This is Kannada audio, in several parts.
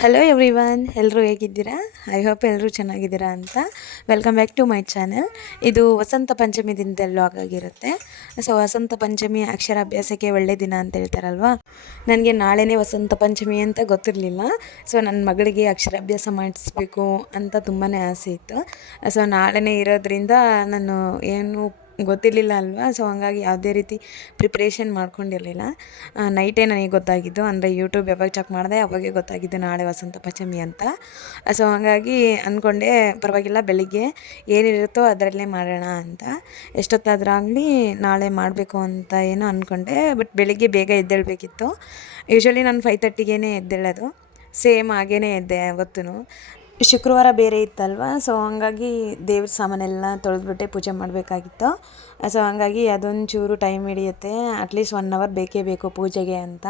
ಹಲೋ ಎವ್ರಿ ಒನ್ ಎಲ್ಲರೂ ಹೇಗಿದ್ದೀರಾ? ಐ ಹೋಪ್ ಎಲ್ಲರೂ ಚೆನ್ನಾಗಿದ್ದೀರಾ ಅಂತ. Welcome back to my channel ಇದು ವಸಂತ ಪಂಚಮಿ ದಿನದ ಲಾಗ್ ಆಗಿರುತ್ತೆ. ಸೊ ವಸಂತ ಪಂಚಮಿ ಅಕ್ಷರಾಭ್ಯಾಸಕ್ಕೆ ಒಳ್ಳೆ ದಿನ ಅಂತ ಹೇಳ್ತಾರಲ್ವಾ? ನನಗೆ ನಾಳೆನೇ ವಸಂತ ಪಂಚಮಿ ಅಂತ ಗೊತ್ತಿರಲಿಲ್ಲ. ಸೊ ನನ್ನ ಮಗಳಿಗೆ ಅಕ್ಷರಾಭ್ಯಾಸ ಮಾಡಿಸ್ಬೇಕು ಅಂತ ತುಂಬಾ ಆಸೆ ಇತ್ತು. ಸೊ ನಾಳೆನೇ ಇರೋದ್ರಿಂದ ನಾನು ಏನು ಗೊತ್ತಿರಲಿಲ್ಲ ಅಲ್ವಾ? ಸೊ ಹಂಗಾಗಿ ಯಾವುದೇ ರೀತಿ ಪ್ರಿಪ್ರೇಷನ್ ಮಾಡ್ಕೊಂಡಿರಲಿಲ್ಲ. ನೈಟೇ ನನಗೆ ಗೊತ್ತಾಗಿದ್ದು, ಅಂದರೆ ಯೂಟ್ಯೂಬ್ ಯಾವಾಗ ಚೆಕ್ ಮಾಡಿದೆ, ಅವಾಗೇ ಗೊತ್ತಾಗಿದ್ದು ನಾಳೆ ವಸಂತ ಪಂಚಮಿ ಅಂತ. ಸೊ ಹಾಗಾಗಿ ಅಂದ್ಕೊಂಡೆ ಪರವಾಗಿಲ್ಲ, ಬೆಳಿಗ್ಗೆ ಏನಿರುತ್ತೋ ಅದರಲ್ಲೇ ಮಾಡೋಣ ಅಂತ. ಎಷ್ಟೊತ್ತಾದ್ರಾಗಲಿ ನಾಳೆ ಮಾಡಬೇಕು ಅಂತ ಏನೋ ಅಂದ್ಕೊಂಡೆ ಬಟ್ ಬೆಳಿಗ್ಗೆ ಬೇಗ ಎದ್ದೇಳಬೇಕಿತ್ತು. ಯೂಶ್ವಲಿ ನಾನು ಫೈವ್ ತರ್ಟಿಗೇ ಎದ್ದೇಳೋದು. ಸೇಮ್ ಹಾಗೇ ಎದ್ದೆ ಅವತ್ತೂ ಶುಕ್ರವಾರ ಬೇರೆ ಇತ್ತಲ್ವ? ಸೊ ಹಂಗಾಗಿ ದೇವ್ರ ಸಾಮಾನೆಲ್ಲ ತೊಳೆದ್ಬಿಟ್ಟೆ ಪೂಜೆ ಮಾಡಬೇಕಾಗಿತ್ತು. ಸೊ ಹಂಗಾಗಿ ಅದೊಂದು ಚೂರು ಟೈಮ್ ಹಿಡಿಯುತ್ತೆ ಅಟ್ಲೀಸ್ಟ್ ಒನ್ ಅವರ್ ಬೇಕೇ ಬೇಕು ಪೂಜೆಗೆ ಅಂತ.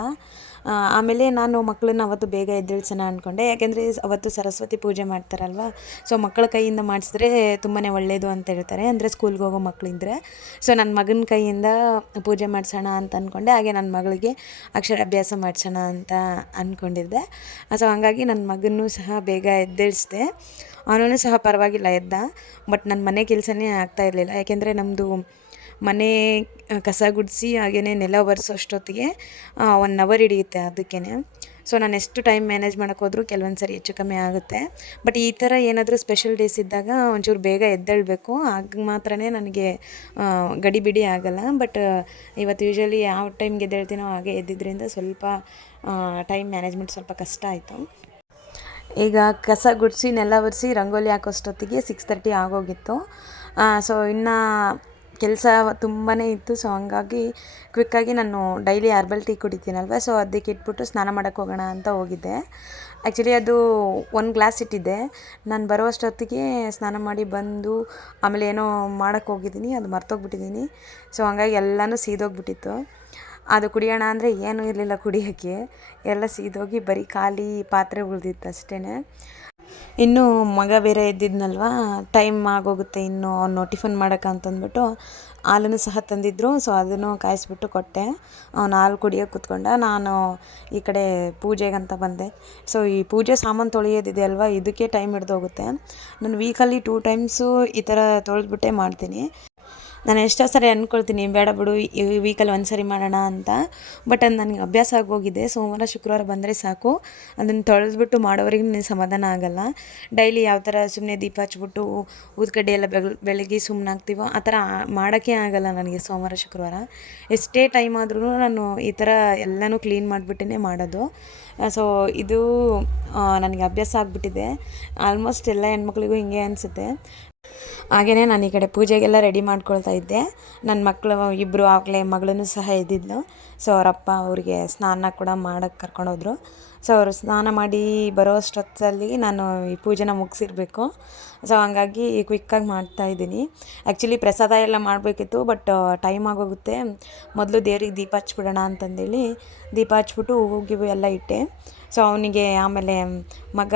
ಆಮೇಲೆ ನಾನು ಮಕ್ಕಳನ್ನ ಅವತ್ತು ಬೇಗ ಎದ್ದೇಳ್ಸೋಣ ಅಂದ್ಕೊಂಡೆ ಯಾಕೆಂದರೆ ಅವತ್ತು ಸರಸ್ವತಿ ಪೂಜೆ ಮಾಡ್ತಾರಲ್ವ? ಸೊ ಮಕ್ಕಳ ಕೈಯಿಂದ ಮಾಡಿಸಿದ್ರೆ ತುಂಬಾ ಒಳ್ಳೆಯದು ಅಂತ ಹೇಳ್ತಾರೆ. ಅಂದರೆ ಸ್ಕೂಲ್ಗೆ ಹೋಗೋ ಮಕ್ಕಳಿಂದ್ರೆ ಸೊ ನನ್ನ ಮಗನ ಕೈಯಿಂದ ಪೂಜೆ ಮಾಡಿಸೋಣ ಅಂತ ಅಂದ್ಕೊಂಡೆ ಹಾಗೆ ನನ್ನ ಮಗಳಿಗೆ ಅಕ್ಷರಾಭ್ಯಾಸ ಮಾಡಿಸೋಣ ಅಂತ ಅಂದ್ಕೊಂಡಿದ್ದೆ ಸೊ ಹಂಗಾಗಿ ನನ್ನ ಮಗನೂ ಸಹ ಬೇಗ ಎದ್ದೇಳಿಸಿದೆ. ಅವನೂ ಸಹ ಪರವಾಗಿಲ್ಲ ಎದ್ದ. ಬಟ್ ನನ್ನ ಮನೆ ಕೆಲಸನೇ ಆಗ್ತಾ ಇರಲಿಲ್ಲ. ಯಾಕೆಂದರೆ ನಮ್ಮದು ಮನೆ ಕಸ ಗುಡಿಸಿ ಹಾಗೆಯೇ ನೆಲ ಒರೆಸೋಷ್ಟೊತ್ತಿಗೆ ಒನ್ ಅವರ್ ಹಿಡಿಯುತ್ತೆ ಅದಕ್ಕೇ ಸೊ ನಾನು ಎಷ್ಟು ಟೈಮ್ ಮ್ಯಾನೇಜ್ ಮಾಡೋಕೆ ಹೋದರೂ ಕೆಲವೊಂದು ಸರಿ ಹೆಚ್ಚು ಕಮ್ಮಿ ಆಗುತ್ತೆ. ಬಟ್ ಈ ಥರ ಏನಾದರೂ ಸ್ಪೆಷಲ್ ಡೇಸ್ ಇದ್ದಾಗ ಒಂಚೂರು ಬೇಗ ಎದ್ದೇಳಬೇಕು. ಆಗ ಮಾತ್ರ ನನಗೆ ಗಡಿ ಗಡಿಬಿಡಿ ಆಗಲ್ಲ. ಬಟ್ ಇವತ್ತು ಯೂಶ್ವಲಿ ಯಾವ ಟೈಮ್ಗೆ ಎದ್ದೇಳ್ತೀನೋ ಹಾಗೆ ಎದ್ದಿದ್ದರಿಂದ ಸ್ವಲ್ಪ ಟೈಮ್ ಮ್ಯಾನೇಜ್ಮೆಂಟ್ ಸ್ವಲ್ಪ ಕಷ್ಟ ಆಯಿತು. ಈಗ ಕಸ ಗುಡಿಸಿ, ನೆಲ ಒರೆಸಿ, ರಂಗೋಲಿ ಹಾಕೋಷ್ಟೊತ್ತಿಗೆ ಸಿಕ್ಸ್ ತರ್ಟಿ ಆಗೋಗಿತ್ತು. ಸೊ ಇನ್ನು ಕೆಲಸ ತುಂಬಾ ಇತ್ತು. ಸೊ ಹಂಗಾಗಿ ಕ್ವಿಕ್ಕಾಗಿ ನಾನು ಡೈಲಿ ಹರ್ಬಲ್ ಟೀ ಕುಡಿತೀನಲ್ವ? ಸೊ ಅದಕ್ಕೆ ಇಟ್ಬಿಟ್ಟು ಸ್ನಾನ ಮಾಡೋಕ್ಕೆ ಹೋಗೋಣ ಅಂತ ಹೋಗಿದ್ದೆ. ಆ್ಯಕ್ಚುಲಿ ಅದು ಒಂದು ಗ್ಲಾಸ್ ಇಟ್ಟಿದ್ದೆ. ನಾನು ಬರುವಷ್ಟೊತ್ತಿಗೆ ಸ್ನಾನ ಮಾಡಿ ಬಂದು ಆಮೇಲೆ ಏನೋ ಮಾಡೋಕ್ಕೆ ಹೋಗಿದ್ದೀನಿ. ಅದು ಮರ್ತೋಗ್ಬಿಟ್ಟಿದ್ದೀನಿ ಸೊ ಹಂಗಾಗಿ ಎಲ್ಲನೂ ಸೀದೋಗ್ಬಿಟ್ಟಿತ್ತು. ಅದು ಕುಡಿಯೋಣ ಅಂದರೆ ಏನೂ ಇರಲಿಲ್ಲ ಕುಡಿಯೋಕ್ಕೆ. ಎಲ್ಲ ಸೀದೋಗಿ ಬರೀ ಖಾಲಿ ಪಾತ್ರೆ ಉಳಿದಿತ್ತು ಅಷ್ಟೇ ಇನ್ನು ಮಗ ಬೇರೆ ಇದ್ದಿದ್ನಲ್ವ? ಟೈಮ್ ಆಗೋಗುತ್ತೆ ಇನ್ನು ಅವ್ನು ಟಿಫನ್ ಮಾಡೋಕೆ ಅಂತಂದ್ಬಿಟ್ಟು ಹಾಲನ್ನು ಸಹ ತಂದಿದ್ದರು ಸೊ ಅದನ್ನು ಕಾಯಿಸಿಬಿಟ್ಟು ಕೊಟ್ಟೆ. ಅವ್ನು ಹಾಲು ಕುಡಿಯೋಕೆ ಕೂತ್ಕೊಂಡ. ನಾನು ಈ ಕಡೆ ಪೂಜೆಗಂತ ಬಂದೆ. ಸೊ ಈ ಪೂಜೆ ಸಾಮಾನು ತೊಳೆಯೋದಿದೆ ಅಲ್ವಾ? ಇದಕ್ಕೆ ಟೈಮ್ ಹಿಡ್ದೋಗುತ್ತೆ ನಾನು ವೀಕಲ್ಲಿ ಟೂ ಟೈಮ್ಸು ಈ ಥರ ತೊಳೆದ್ಬಿಟ್ಟೆ ಮಾಡ್ತೀನಿ. ನಾನು ಎಷ್ಟೋ ಸರಿ ಅಂದ್ಕೊಳ್ತೀನಿ ಬೇಡ ಬಿಡು, ಈ ವೀಕಲ್ಲಿ ಒಂದು ಸರಿ ಮಾಡೋಣ ಅಂತ. ಬಟ್ ಅದು ನನಗೆ ಅಭ್ಯಾಸ ಆಗೋಗಿದೆ. ಸೋಮವಾರ, ಶುಕ್ರವಾರ ಬಂದರೆ ಸಾಕು. ಅದನ್ನು ತೊಳೆದ್ಬಿಟ್ಟು ಮಾಡೋವರೆಗೆ ನನಗೆ ಸಮಾಧಾನ ಆಗಲ್ಲ. ಡೈಲಿ ಯಾವ ಥರ ಸುಮ್ಮನೆ ದೀಪ ಹಚ್ಬಿಟ್ಟು ಊದ್ಕಡ್ಡಿ ಎಲ್ಲ ಬೆಳ ಬೆಳಗ್ಗೆ ಸುಮ್ಮನೆ ಹಾಕ್ತೀವೋ, ಆ ಥರ ಮಾಡೋಕ್ಕೆ ಆಗಲ್ಲ ನನಗೆ ಸೋಮವಾರ, ಶುಕ್ರವಾರ. ಎಷ್ಟೇ ಟೈಮ್ ಆದ್ರೂ ನಾನು ಈ ಥರ ಎಲ್ಲನೂ ಕ್ಲೀನ್ ಮಾಡಿಬಿಟ್ಟೇ ಮಾಡೋದು. ಸೊ ಇದು ನನಗೆ ಅಭ್ಯಾಸ ಆಗಿಬಿಟ್ಟಿದೆ. ಆಲ್ಮೋಸ್ಟ್ ಎಲ್ಲ ಹೆಣ್ಮಕ್ಳಿಗೂ ಹಿಂಗೆ ಅನಿಸುತ್ತೆ. ಹಾಗೆಯೇ ನಾನು ಈ ಕಡೆ ಪೂಜೆಗೆಲ್ಲ ರೆಡಿ ಮಾಡ್ಕೊಳ್ತಾ ಇದ್ದೆ. ನನ್ನ ಮಕ್ಕಳು ಇಬ್ಬರು ಆಗಲೇ ಮಗಳೂ ಸಹ ಇದ್ದಿದ್ಲು ಸೊ ಅವರಪ್ಪ ಅವ್ರಿಗೆ ಸ್ನಾನ ಕೂಡ ಮಾಡೋಕ್ಕೆ ಕರ್ಕೊಂಡೋದ್ರು. ಸೊ ಅವರು ಸ್ನಾನ ಮಾಡಿ ಬರೋ ಅಷ್ಟೊತ್ತಲ್ಲಿ ನಾನು ಈ ಪೂಜೆನ ಮುಗಿಸಿರ್ಬೇಕು. ಸೊ ಹಂಗಾಗಿ ಕ್ವಿಕ್ಕಾಗಿ ಮಾಡ್ತಾಯಿದ್ದೀನಿ ಆ್ಯಕ್ಚುಲಿ ಪ್ರಸಾದ ಎಲ್ಲ ಮಾಡಬೇಕಿತ್ತು ಬಟ್ ಟೈಮ್ ಆಗೋಗುತ್ತೆ. ಮೊದಲು ದೇವ್ರಿಗೆ ದೀಪ ಹಚ್ಬಿಡೋಣ ಅಂತಂದೇಳಿ ದೀಪ ಹಚ್ಬಿಟ್ಟು ಹೂವು ಗಿವು ಎಲ್ಲ ಇಟ್ಟೆ. ಸೊ ಅವನಿಗೆ ಆಮೇಲೆ ಮಗ,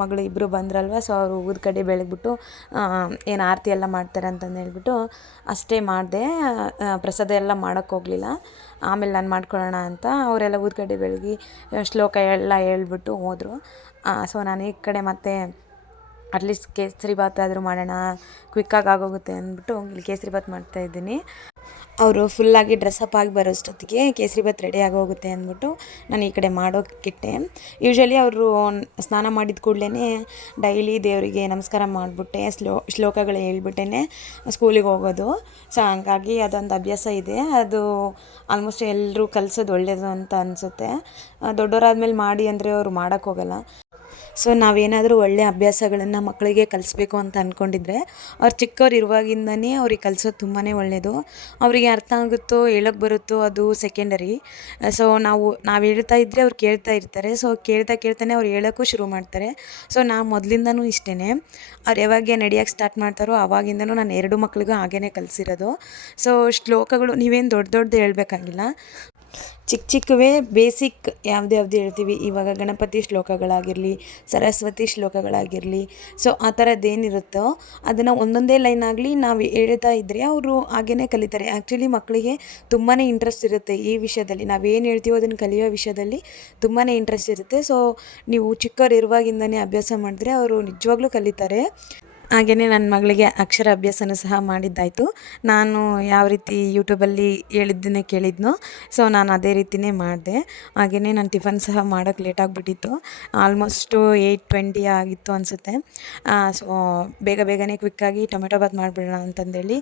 ಮಗಳು ಇಬ್ಬರು ಬಂದ್ರಲ್ವ? ಸೊ ಅವರು ಊದ ಕಡ್ಡಿ ಬೆಳಗ್ಬಿಟ್ಟು ಏನು ಆರತಿ ಎಲ್ಲ ಮಾಡ್ತಾರೆ ಅಂತಂದು ಹೇಳ್ಬಿಟ್ಟು ಅಷ್ಟೇ ಮಾಡಿದೆ. ಪ್ರಸಾದ ಎಲ್ಲ ಮಾಡೋಕ್ಕೆ ಹೋಗಲಿಲ್ಲ. ಆಮೇಲೆ ನಾನು ಮಾಡ್ಕೊಳ್ಳೋಣ ಅಂತ ಅವರೆಲ್ಲ ಊದ ಕಡ್ಡಿ ಬೆಳಗಿ ಶ್ಲೋಕ ಎಲ್ಲ ಹೇಳ್ಬಿಟ್ಟು ಹೋದರು. ಸೊ ನಾನು ಈ ಕಡೆ ಮತ್ತೆ ಅಟ್ಲೀಸ್ಟ್ ಕೇಸರಿ ಬಾತ್ ಆದರೂ ಮಾಡೋಣ ಕ್ವಿಕ್ಕಾಗಿ ಆಗೋಗುತ್ತೆ ಅಂದ್ಬಿಟ್ಟು ಇಲ್ಲಿ ಕೇಸರಿ ಬಾತ್ ಮಾಡ್ತಾಯಿದ್ದೀನಿ ಅವರು ಫುಲ್ಲಾಗಿ ಡ್ರೆಸ್ಅಪ್ ಆಗಿ ಬರೋಷ್ಟೊತ್ತಿಗೆ ಕೇಸರಿ ಬಾತ್ ರೆಡಿ ಆಗೋಗುತ್ತೆ ಅಂದ್ಬಿಟ್ಟು ನಾನು ಈ ಕಡೆ ಮಾಡೋಕ್ಕಿಟ್ಟೆ. ಯೂಶ್ವಲಿ ಅವರು ಸ್ನಾನ ಮಾಡಿದ ಕೂಡಲೇ ಡೈಲಿ ದೇವರಿಗೆ ನಮಸ್ಕಾರ ಮಾಡಿಬಿಟ್ಟೆ, ಸ್ಲೋ, ಶ್ಲೋಕಗಳು ಹೇಳ್ಬಿಟ್ಟೇ ಸ್ಕೂಲಿಗೆ ಹೋಗೋದು. ಸೊ ಹಂಗಾಗಿ ಅದೊಂದು ಅಭ್ಯಾಸ ಇದೆ. ಅದು ಆಲ್ಮೋಸ್ಟ್ ಎಲ್ಲರೂ ಕಲಿಸೋದು ಒಳ್ಳೆಯದು ಅಂತ ಅನಿಸುತ್ತೆ. ದೊಡ್ಡವರಾದ್ಮೇಲೆ ಮಾಡಿ ಅಂದರೆ ಅವರು ಮಾಡೋಕ್ಕೋಗಲ್ಲ ಸೊ ನಾವೇನಾದರೂ ಒಳ್ಳೆಯ ಅಭ್ಯಾಸಗಳನ್ನು ಮಕ್ಕಳಿಗೆ ಕಲಿಸ್ಬೇಕು ಅಂತ ಅಂದ್ಕೊಂಡಿದ್ರೆ ಅವ್ರು ಚಿಕ್ಕವ್ರು ಇರುವಾಗಿಂದನೇ ಅವ್ರಿಗೆ ಕಲಿಸೋದು ತುಂಬಾ ಒಳ್ಳೆಯದು ಅವರಿಗೆ ಅರ್ಥ ಆಗುತ್ತೋ ಹೇಳೋಕ್ಕೆ ಬರುತ್ತೋ ಅದು ಸೆಕೆಂಡರಿ ಸೊ ನಾವು ನಾವು ಹೇಳ್ತಾ ಇದ್ದರೆ ಅವ್ರು ಕೇಳ್ತಾ ಇರ್ತಾರೆ. ಸೊ ಕೇಳ್ತಾ ಕೇಳ್ತಾನೆ ಅವ್ರು ಹೇಳೋಕ್ಕೂ ಶುರು ಮಾಡ್ತಾರೆ. ಸೊ ನಾವು ಮೊದಲಿಂದನೂ ಇಷ್ಟೇ ಅವ್ರು ಯಾವಾಗ ನಡೆಯೋಕ್ಕೆ ಸ್ಟಾರ್ಟ್ ಮಾಡ್ತಾರೋ ಆವಾಗಿಂದನೂ ನಾನು ಎರಡು ಮಕ್ಳಿಗೂ ಹಾಗೇ ಕಲಿಸಿರೋದು. ಸೊ ಶ್ಲೋಕಗಳು ನೀವೇನು ದೊಡ್ಡ ದೊಡ್ಡದು ಹೇಳ್ಬೇಕಾಗಿಲ್ಲ. ಚಿಕ್ಕ ಚಿಕ್ಕವೇ ಬೇಸಿಕ್ ಯಾವ್ದು ಯಾವ್ದು ಹೇಳ್ತೀವಿ. ಇವಾಗ ಗಣಪತಿ ಶ್ಲೋಕಗಳಾಗಿರಲಿ, ಸರಸ್ವತಿ ಶ್ಲೋಕಗಳಾಗಿರಲಿ. ಸೊ ಆ ಥರದ್ದೇನಿರುತ್ತೋ ಅದನ್ನು ಒಂದೊಂದೇ ಲೈನ್ ಆಗಲಿ ನಾವು ಹೇಳ್ತಾ ಇದ್ದರೆ ಅವರು ಹಾಗೇ ಕಲಿತಾರೆ. ಆ್ಯಕ್ಚುಲಿ ಮಕ್ಕಳಿಗೆ ತುಂಬಾ ಇಂಟ್ರೆಸ್ಟ್ ಇರುತ್ತೆ ಈ ವಿಷಯದಲ್ಲಿ. ನಾವೇನು ಹೇಳ್ತೀವೋ ಅದನ್ನು ಕಲಿಯೋ ವಿಷಯದಲ್ಲಿ ತುಂಬಾ ಇಂಟ್ರೆಸ್ಟ್ ಇರುತ್ತೆ. ಸೊ ನೀವು ಚಿಕ್ಕವರು ಇರುವಾಗಿಂದನೇ ಅಭ್ಯಾಸ ಮಾಡಿದ್ರೆ ಅವರು ನಿಜವಾಗ್ಲೂ ಕಲಿತಾರೆ. ಹಾಗೆಯೇ ನನ್ನ ಮಗಳಿಗೆ ಅಕ್ಷರ ಅಭ್ಯಾಸನೂ ಸಹ ಮಾಡಿದ್ದಾಯಿತು. ನಾನು ಯಾವ ರೀತಿ ಯೂಟ್ಯೂಬಲ್ಲಿ ಹೇಳಿದ್ದನ್ನೇ ಕೇಳಿದ್ನೋ ಸೊ ನಾನು ಅದೇ ರೀತಿಯೇ ಮಾಡಿದೆ. ಹಾಗೆಯೇ ನಾನು ಟಿಫನ್ ಸಹ ಮಾಡೋಕ್ಕೆ ಲೇಟ್ ಆಗಿಬಿಟ್ಟಿತ್ತು. ಆಲ್ಮೋಸ್ಟು ಏಯ್ಟ್ ಟ್ವೆಂಟಿ ಆಗಿತ್ತು ಅನಿಸುತ್ತೆ. ಸೊ ಬೇಗ ಬೇಗನೆ ಕ್ವಿಕ್ಕಾಗಿ ಟೊಮೆಟೊ ಬಾತ್ ಮಾಡಿಬಿಡೋಣ ಅಂತಂದೇಳಿ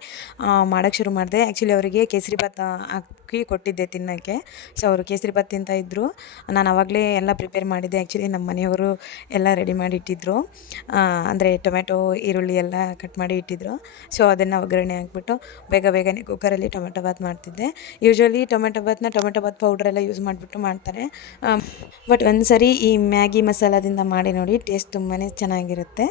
ಮಾಡೋಕ್ಕೆ ಶುರು ಮಾಡಿದೆ. ಆ್ಯಕ್ಚುಲಿ ಅವರಿಗೆ ಕೇಸರಿ ಬಾತ್ ಹಾಕಿ ಕೊಟ್ಟಿದ್ದೆ ತಿನ್ನೋಕ್ಕೆ. ಸೊ ಅವರು ಕೇಸರಿ ಬಾತ್ ಇದ್ದರು ನಾನು ಆವಾಗಲೇ ಎಲ್ಲ ಪ್ರಿಪೇರ್ ಮಾಡಿದ್ದೆ ಆ್ಯಕ್ಚುಲಿ ನಮ್ಮ ಮನೆಯವರು ಎಲ್ಲ ರೆಡಿ ಮಾಡಿ ಇಟ್ಟಿದ್ದರು ಅಂದರೆ ಟೊಮೆಟೊ, ಈರುಳ್ಳಿ ಎಲ್ಲ ಕಟ್ ಮಾಡಿ ಇಟ್ಟಿದ್ರು. ಸೊ ಅದನ್ನು ಒಗ್ಗರಣೆ ಹಾಕ್ಬಿಟ್ಟು ಬೇಗ ಬೇಗನೆ ಕುಕ್ಕರಲ್ಲಿ ಟೊಮೆಟೊ ಬಾತ್ ಮಾಡ್ತಿದ್ದೆ. ಯೂಶ್ವಲಿ ಟೊಮೆಟೊ ಬಾತ್ನ ಟೊಮೆಟೊ ಬಾತ್ ಪೌಡ್ರೆಲ್ಲ ಯೂಸ್ ಮಾಡಿಬಿಟ್ಟು ಮಾಡ್ತಾರೆ. ಬಟ್ ಒಂದು ಸರಿ ಈ ಮ್ಯಾಗಿ ಮಸಾಲದಿಂದ ಮಾಡಿ ನೋಡಿ ಟೇಸ್ಟ್ ತುಂಬಾ ಚೆನ್ನಾಗಿರುತ್ತೆ.